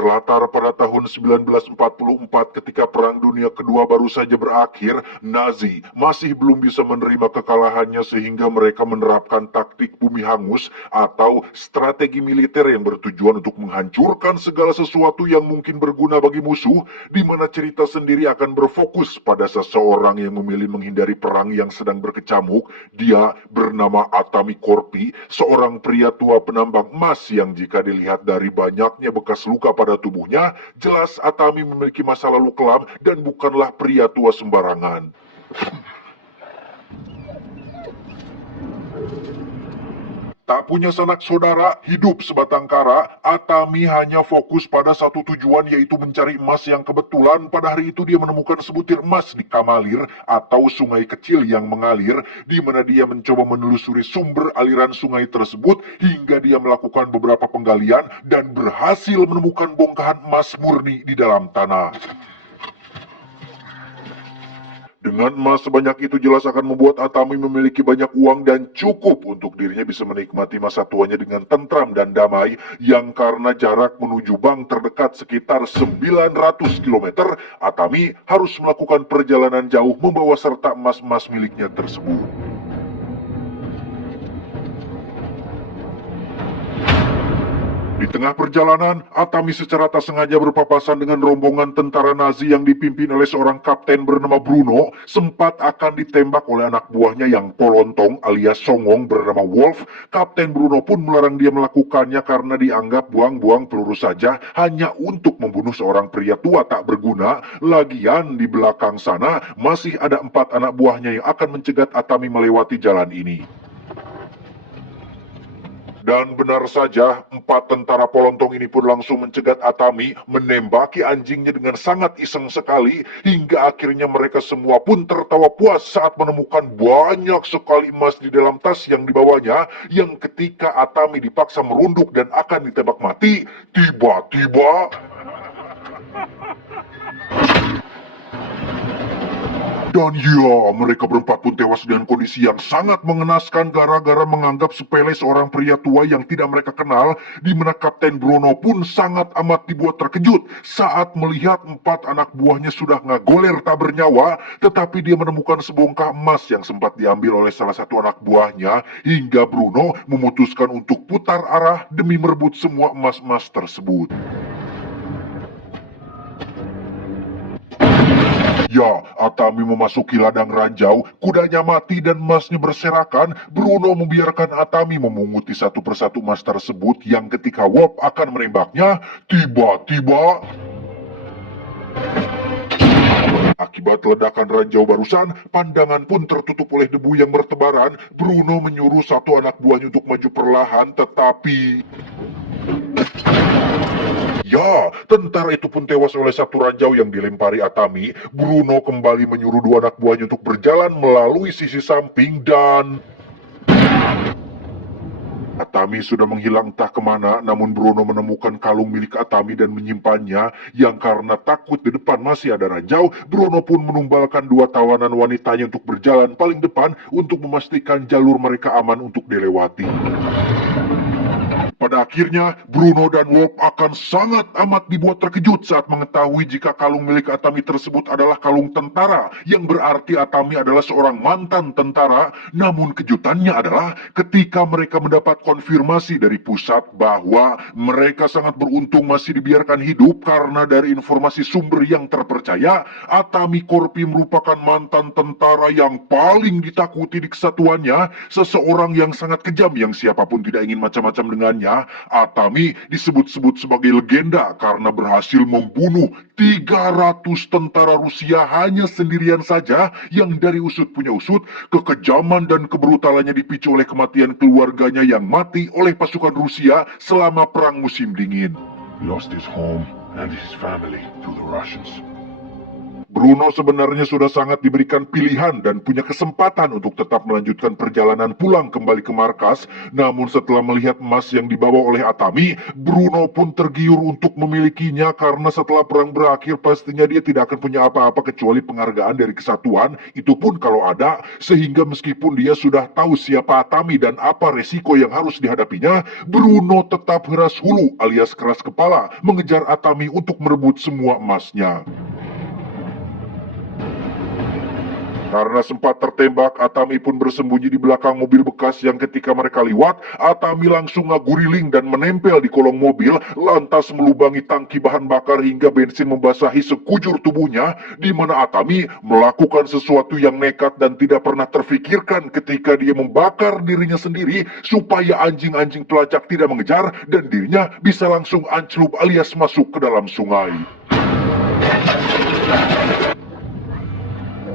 Berlatar pada tahun 1944 ketika Perang Dunia Kedua baru saja berakhir, Nazi masih belum bisa menerima kekalahannya sehingga mereka menerapkan taktik bumi hangus atau strategi militer yang bertujuan untuk menghancurkan segala sesuatu yang mungkin berguna bagi musuh, di mana cerita sendiri akan berfokus pada seseorang yang memilih menghindari perang yang sedang berkecamuk. Dia bernama Atami Korpi, seorang pria tua penambang emas yang jika dilihat dari banyaknya bekas luka pada tubuhnya, jelas Atami memiliki masa lalu kelam dan bukanlah pria tua sembarangan. Tak punya sanak saudara, hidup sebatang kara, Atami hanya fokus pada satu tujuan, yaitu mencari emas yang kebetulan pada hari itu dia menemukan sebutir emas di Kamalir atau sungai kecil yang mengalir, di mana dia mencoba menelusuri sumber aliran sungai tersebut hingga dia melakukan beberapa penggalian dan berhasil menemukan bongkahan emas murni di dalam tanah. Dengan emas sebanyak itu jelas akan membuat Atami memiliki banyak uang dan cukup untuk dirinya bisa menikmati masa tuanya dengan tentram dan damai, yang karena jarak menuju bank terdekat sekitar 900 km, Atami harus melakukan perjalanan jauh membawa serta emas-emas miliknya tersebut. Di tengah perjalanan, Atami secara tak sengaja berpapasan dengan rombongan tentara Nazi yang dipimpin oleh seorang kapten bernama Bruno, sempat akan ditembak oleh anak buahnya yang polontong alias songong bernama Wolf. Kapten Bruno pun melarang dia melakukannya karena dianggap buang-buang peluru saja hanya untuk membunuh seorang pria tua tak berguna. Lagian di belakang sana masih ada 4 anak buahnya yang akan mencegat Atami melewati jalan ini. Dan benar saja, 4 tentara polontong ini pun langsung mencegat Atami, menembaki anjingnya dengan sangat iseng sekali, hingga akhirnya mereka semua pun tertawa puas saat menemukan banyak sekali emas di dalam tas yang dibawanya, yang ketika Atami dipaksa merunduk dan akan ditembak mati, tiba-tiba dan ya, mereka berempat pun tewas dengan kondisi yang sangat mengenaskan gara-gara menganggap sepele seorang pria tua yang tidak mereka kenal, di mana Kapten Bruno pun sangat amat dibuat terkejut saat melihat 4 anak buahnya sudah ngagoler tak bernyawa, tetapi dia menemukan sebongkah emas yang sempat diambil oleh salah satu anak buahnya, hingga Bruno memutuskan untuk putar arah demi merebut semua emas-emas tersebut. Ya, Atami memasuki ladang ranjau, kudanya mati dan emasnya berserakan. Bruno membiarkan Atami memunguti satu persatu emas tersebut, yang ketika Wop akan menembaknya, tiba-tiba akibat ledakan ranjau barusan, pandangan pun tertutup oleh debu yang bertebaran. Bruno menyuruh satu anak buahnya untuk maju perlahan, tetapi ya, tentara itu pun tewas oleh satu ranjau yang dilempari Atami. Bruno kembali menyuruh 2 anak buahnya untuk berjalan melalui sisi samping dan Atami sudah menghilang entah kemana, namun Bruno menemukan kalung milik Atami dan menyimpannya, yang karena takut di depan masih ada ranjau, Bruno pun menumbalkan 2 tawanan wanitanya untuk berjalan paling depan untuk memastikan jalur mereka aman untuk dilewati. Pada akhirnya, Bruno dan Wop akan sangat amat dibuat terkejut saat mengetahui jika kalung milik Atami tersebut adalah kalung tentara, yang berarti Atami adalah seorang mantan tentara. Namun kejutannya adalah ketika mereka mendapat konfirmasi dari pusat bahwa mereka sangat beruntung masih dibiarkan hidup karena dari informasi sumber yang terpercaya, Atami Korpi merupakan mantan tentara yang paling ditakuti di kesatuannya, seseorang yang sangat kejam yang siapapun tidak ingin macam-macam dengannya. Atami disebut-sebut sebagai legenda karena berhasil membunuh 300 tentara Rusia hanya sendirian saja, yang dari usut punya usut, kekejaman dan kebrutalannya dipicu oleh kematian keluarganya yang mati oleh pasukan Rusia selama Perang Musim Dingin. Lost his home and his family to the Russians. Bruno sebenarnya sudah sangat diberikan pilihan dan punya kesempatan untuk tetap melanjutkan perjalanan pulang kembali ke markas. Namun setelah melihat emas yang dibawa oleh Atami, Bruno pun tergiur untuk memilikinya karena setelah perang berakhir pastinya dia tidak akan punya apa-apa kecuali penghargaan dari kesatuan, itu pun kalau ada, sehingga meskipun dia sudah tahu siapa Atami dan apa resiko yang harus dihadapinya, Bruno tetap keras hulu alias keras kepala mengejar Atami untuk merebut semua emasnya. Karena sempat tertembak, Atami pun bersembunyi di belakang mobil bekas yang ketika mereka lewat, Atami langsung ngaguriling dan menempel di kolong mobil, lantas melubangi tangki bahan bakar hingga bensin membasahi sekujur tubuhnya, di mana Atami melakukan sesuatu yang nekat dan tidak pernah terfikirkan ketika dia membakar dirinya sendiri supaya anjing-anjing pelacak tidak mengejar dan dirinya bisa langsung ancelup alias masuk ke dalam sungai.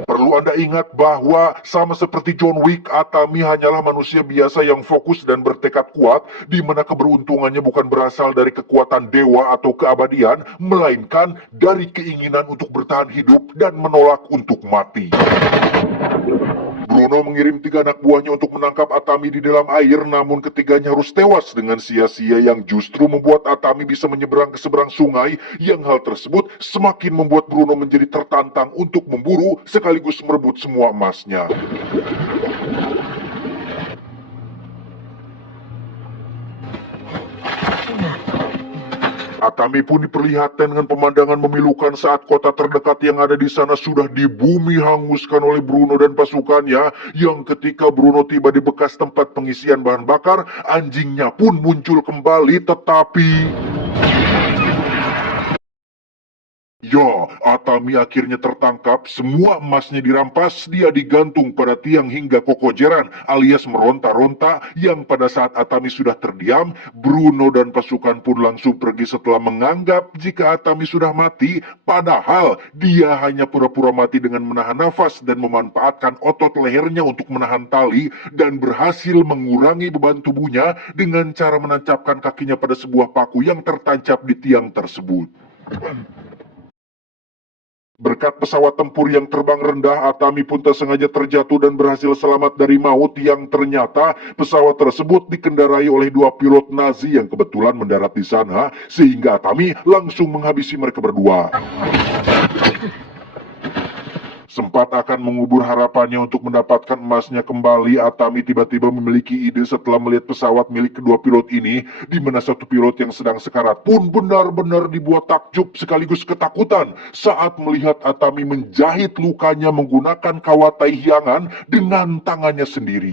Perlu Anda ingat bahwa sama seperti John Wick, Atami hanyalah manusia biasa yang fokus dan bertekad kuat, di mana keberuntungannya bukan berasal dari kekuatan dewa atau keabadian, melainkan dari keinginan untuk bertahan hidup dan menolak untuk mati. Bruno mengirim 3 anak buahnya untuk menangkap Atami di dalam air, namun ketiganya harus tewas dengan sia-sia yang justru membuat Atami bisa menyeberang ke seberang sungai, yang hal tersebut semakin membuat Bruno menjadi tertantang untuk memburu sekaligus merebut semua emasnya. Atami pun diperlihatkan dengan pemandangan memilukan saat kota terdekat yang ada di sana sudah dibumi hanguskan oleh Bruno dan pasukannya, yang ketika Bruno tiba di bekas tempat pengisian bahan bakar, anjingnya pun muncul kembali tetapi... Ya, Atami akhirnya tertangkap, semua emasnya dirampas, dia digantung pada tiang hingga kokojeran alias meronta-ronta, yang pada saat Atami sudah terdiam, Bruno dan pasukan pun langsung pergi setelah menganggap jika Atami sudah mati, padahal dia hanya pura-pura mati dengan menahan nafas dan memanfaatkan otot lehernya untuk menahan tali dan berhasil mengurangi beban tubuhnya dengan cara menancapkan kakinya pada sebuah paku yang tertancap di tiang tersebut. Berkat pesawat tempur yang terbang rendah, Atami pun tak sengaja terjatuh dan berhasil selamat dari maut, yang ternyata pesawat tersebut dikendarai oleh 2 pilot Nazi yang kebetulan mendarat di sana, sehingga Atami langsung menghabisi mereka berdua. Sempat akan mengubur harapannya untuk mendapatkan emasnya kembali, Atami tiba-tiba memiliki ide setelah melihat pesawat milik kedua pilot ini, di mana satu pilot yang sedang sekarat pun benar-benar dibuat takjub sekaligus ketakutan saat melihat Atami menjahit lukanya menggunakan kawat tai hiangan dengan tangannya sendiri.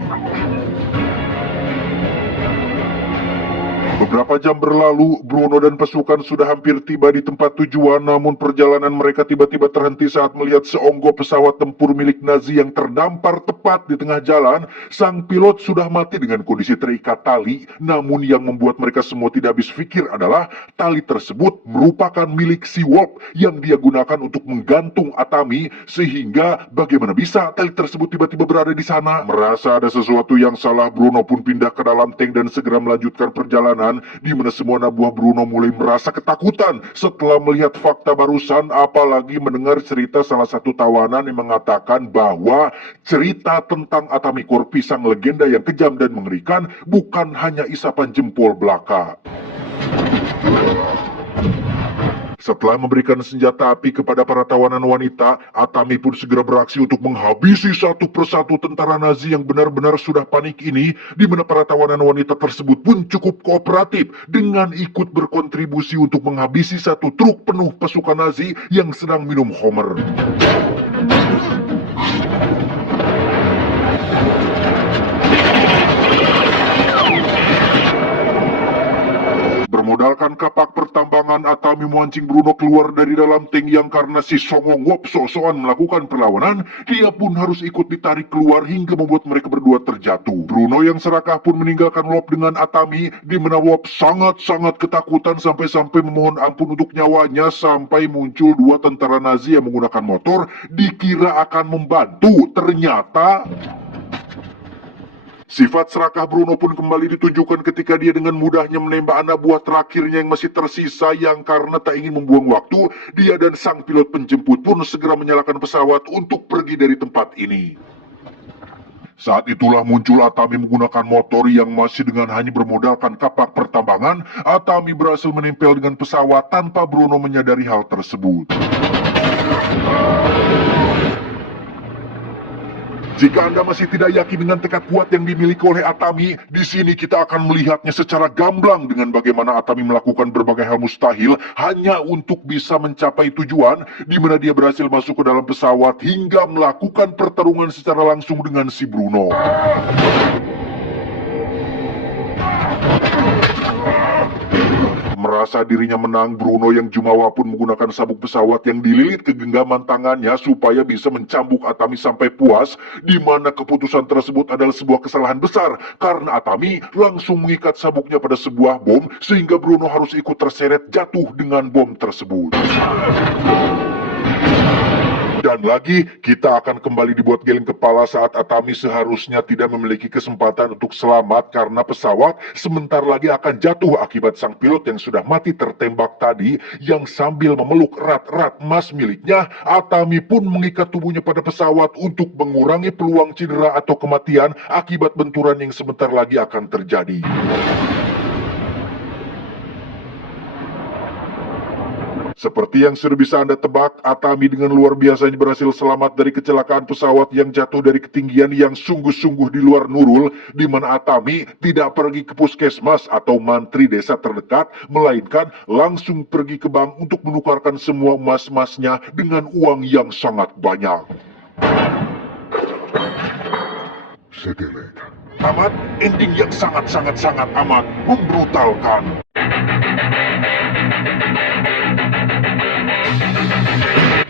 Beberapa jam berlalu, Bruno dan pasukan sudah hampir tiba di tempat tujuan, namun perjalanan mereka tiba-tiba terhenti saat melihat seonggok pesawat tempur milik Nazi yang terdampar tepat di tengah jalan. Sang pilot sudah mati dengan kondisi terikat tali, namun yang membuat mereka semua tidak habis pikir adalah tali tersebut merupakan milik si Wolf yang dia gunakan untuk menggantung Atami, sehingga bagaimana bisa tali tersebut tiba-tiba berada di sana? Merasa ada sesuatu yang salah, Bruno pun pindah ke dalam tank dan segera melanjutkan perjalanan, di mana semua anak buah Bruno mulai merasa ketakutan setelah melihat fakta barusan, apalagi mendengar cerita salah satu tawanan yang mengatakan bahwa cerita tentang Atami Corpi, sang legenda yang kejam dan mengerikan, bukan hanya isapan jempol belaka. Setelah memberikan senjata api kepada para tawanan wanita, Atami pun segera beraksi untuk menghabisi satu persatu tentara Nazi yang benar-benar sudah panik ini, di mana para tawanan wanita tersebut pun cukup kooperatif dengan ikut berkontribusi untuk menghabisi satu truk penuh pasukan Nazi yang sedang minum Homer. Bermodalkan kapak pertambangan, Atami memancing Bruno keluar dari dalam tank yang karena si songong Wop sok-sokan melakukan perlawanan, dia pun harus ikut ditarik keluar hingga membuat mereka berdua terjatuh. Bruno yang serakah pun meninggalkan Wop dengan Atami, di mana Wop sangat-sangat ketakutan sampai-sampai memohon ampun untuk nyawanya, sampai muncul 2 tentara Nazi yang menggunakan motor, dikira akan membantu. Ternyata Sifat serakah Bruno pun kembali ditunjukkan ketika dia dengan mudahnya menembak anak buah terakhirnya yang masih tersisa yang karena tak ingin membuang waktu, dia dan sang pilot penjemput pun segera menyalakan pesawat untuk pergi dari tempat ini. Saat itulah muncul Atami menggunakan motor yang masih dengan hanya bermodalkan kapak pertambangan. Atami berhasil menempel dengan pesawat tanpa Bruno menyadari hal tersebut. Jika Anda masih tidak yakin dengan tekad kuat yang dimiliki oleh Atami, di sini kita akan melihatnya secara gamblang dengan bagaimana Atami melakukan berbagai hal mustahil hanya untuk bisa mencapai tujuan, di mana dia berhasil masuk ke dalam pesawat hingga melakukan pertarungan secara langsung dengan si Bruno. Merasa dirinya menang, Bruno yang jumawa pun menggunakan sabuk pesawat yang dililit ke genggaman tangannya supaya bisa mencambuk Atami sampai puas, di mana keputusan tersebut adalah sebuah kesalahan besar karena Atami langsung mengikat sabuknya pada sebuah bom sehingga Bruno harus ikut terseret jatuh dengan bom tersebut. Dan lagi, kita akan kembali dibuat geleng kepala saat Atami seharusnya tidak memiliki kesempatan untuk selamat karena pesawat sebentar lagi akan jatuh akibat sang pilot yang sudah mati tertembak tadi yang sambil memeluk erat-erat emas miliknya, Atami pun mengikat tubuhnya pada pesawat untuk mengurangi peluang cedera atau kematian akibat benturan yang sebentar lagi akan terjadi. Seperti yang sudah bisa Anda tebak, Atami dengan luar biasanya berhasil selamat dari kecelakaan pesawat yang jatuh dari ketinggian yang sungguh-sungguh di luar nurul, di mana Atami tidak pergi ke puskesmas atau mantri desa terdekat, melainkan langsung pergi ke bank untuk menukarkan semua emas-emasnya dengan uang yang sangat banyak. Setelah tamat, ending yang sangat-sangat amat membrutalkan.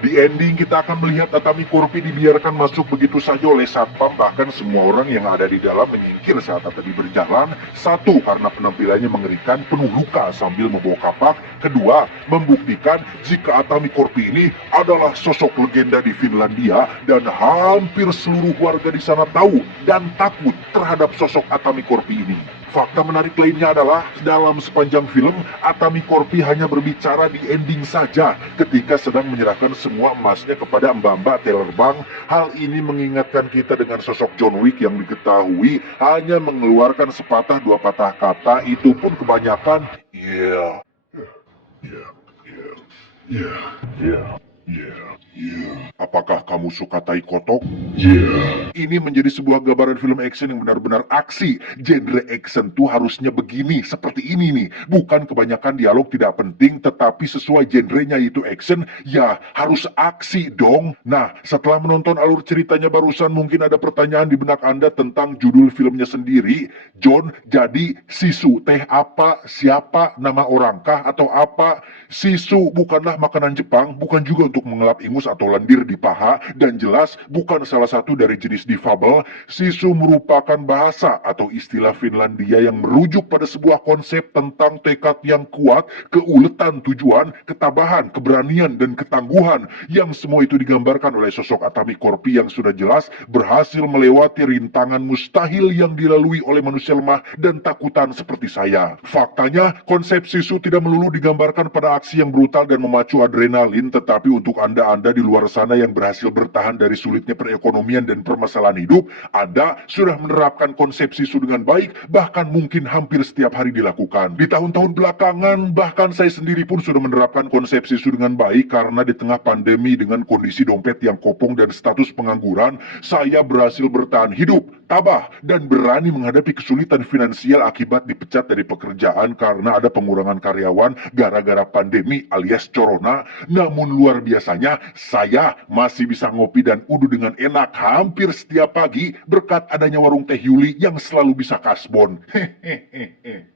Di ending kita akan melihat Atami Corpi dibiarkan masuk begitu saja oleh satpam, bahkan semua orang yang ada di dalam menyingkir saat Atami berjalan. Satu, karena penampilannya mengerikan, penuh luka sambil membawa kapak. Kedua, membuktikan jika Atami Corpi ini adalah sosok legenda di Finlandia dan hampir seluruh warga di sana tahu dan takut terhadap sosok Atami Corpi ini. Fakta menarik lainnya adalah dalam sepanjang film, Atami Corpi hanya berbicara di ending saja ketika sedang menyerahkan semua emasnya kepada mbak-mbak teller bank. Hal ini mengingatkan kita dengan sosok John Wick yang diketahui hanya mengeluarkan sepatah dua patah kata, itu pun kebanyakan yeah, yeah, yeah, yeah, yeah, yeah. Apakah kamu suka tai kotok? Yeah. Ini menjadi sebuah gambaran film action yang benar-benar aksi. Genre action tuh harusnya begini, seperti ini nih. Bukan kebanyakan dialog tidak penting, tetapi sesuai genrenya yaitu action, ya harus aksi dong. Nah, setelah menonton alur ceritanya barusan, mungkin ada pertanyaan di benak Anda tentang judul filmnya sendiri. John, jadi Sisu teh apa? Siapa? Nama orangkah? Atau apa? Sisu bukanlah makanan Jepang, bukan juga untuk mengelap ingus atau lendir di paha, dan jelas bukan salah satu dari jenis difabel. Sisu merupakan bahasa atau istilah Finlandia yang merujuk pada sebuah konsep tentang tekad yang kuat, keuletan tujuan, ketabahan, keberanian, dan ketangguhan, yang semua itu digambarkan oleh sosok Atami Corpi yang sudah jelas berhasil melewati rintangan mustahil yang dilalui oleh manusia lemah dan takutan seperti saya. Faktanya, konsep Sisu tidak melulu digambarkan pada aksi yang brutal dan memacu adrenalin, tetapi untuk Anda di luar sana yang berhasil bertahan dari sulitnya perekonomian dan permasalahan hidup, Anda sudah menerapkan konsep Sisu dengan baik, bahkan mungkin hampir setiap hari dilakukan. Di tahun-tahun belakangan, bahkan saya sendiri pun sudah menerapkan konsep Sisu dengan baik karena di tengah pandemi dengan kondisi dompet yang kopong dan status pengangguran, saya berhasil bertahan hidup, tabah, dan berani menghadapi kesulitan finansial akibat dipecat dari pekerjaan karena ada pengurangan karyawan gara-gara pandemi alias corona. Namun luar biasanya, saya masih bisa ngopi dan udu dengan enak hampir setiap pagi berkat adanya warung teh Yuli yang selalu bisa kasbon. Hehehe.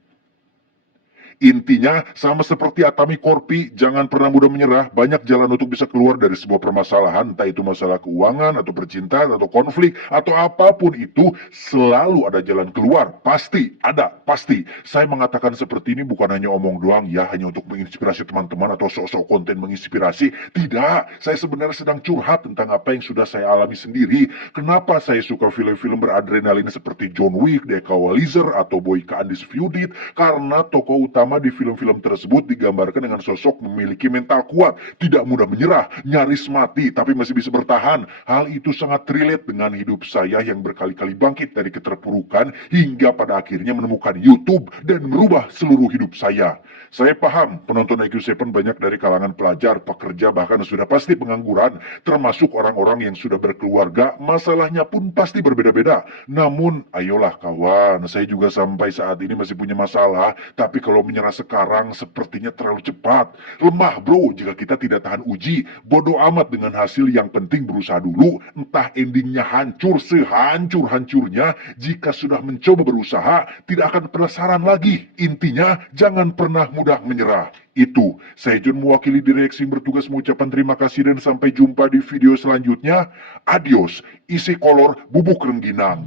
Intinya, sama seperti Atami Korpi, jangan pernah mudah menyerah. Banyak jalan untuk bisa keluar dari sebuah permasalahan, entah itu masalah keuangan, atau percintaan, atau konflik, atau apapun itu, selalu ada jalan keluar. Pasti, ada, pasti. Saya mengatakan seperti ini bukan hanya omong doang, ya, hanya untuk menginspirasi teman-teman atau sok-sok konten menginspirasi. Tidak, saya sebenarnya sedang curhat tentang apa yang sudah saya alami sendiri. Kenapa saya suka film-film beradrenalin seperti John Wick, The Equalizer, atau Boyka and the Feudit? Karena tokoh utama di film-film tersebut digambarkan dengan sosok memiliki mental kuat, tidak mudah menyerah, nyaris mati, tapi masih bisa bertahan. Hal itu sangat relate dengan hidup saya yang berkali-kali bangkit dari keterpurukan hingga pada akhirnya menemukan YouTube dan merubah seluruh hidup saya. Saya paham penonton IQ7 banyak dari kalangan pelajar, pekerja, bahkan sudah pasti pengangguran, termasuk orang-orang yang sudah berkeluarga, masalahnya pun pasti berbeda-beda. Namun, ayolah kawan, saya juga sampai saat ini masih punya masalah, tapi kalau menyerah sekarang sepertinya terlalu cepat. Lemah bro jika kita tidak tahan uji, bodoh amat dengan hasil, yang penting berusaha dulu, entah endingnya hancur sehancur-hancurnya, jika sudah mencoba berusaha, tidak akan penasaran lagi. Intinya, jangan pernah mudah menyerah. Itu, saya John mewakili direksi bertugas mengucapkan terima kasih dan sampai jumpa di video selanjutnya. Adios, isi kolor bubuk rengginang.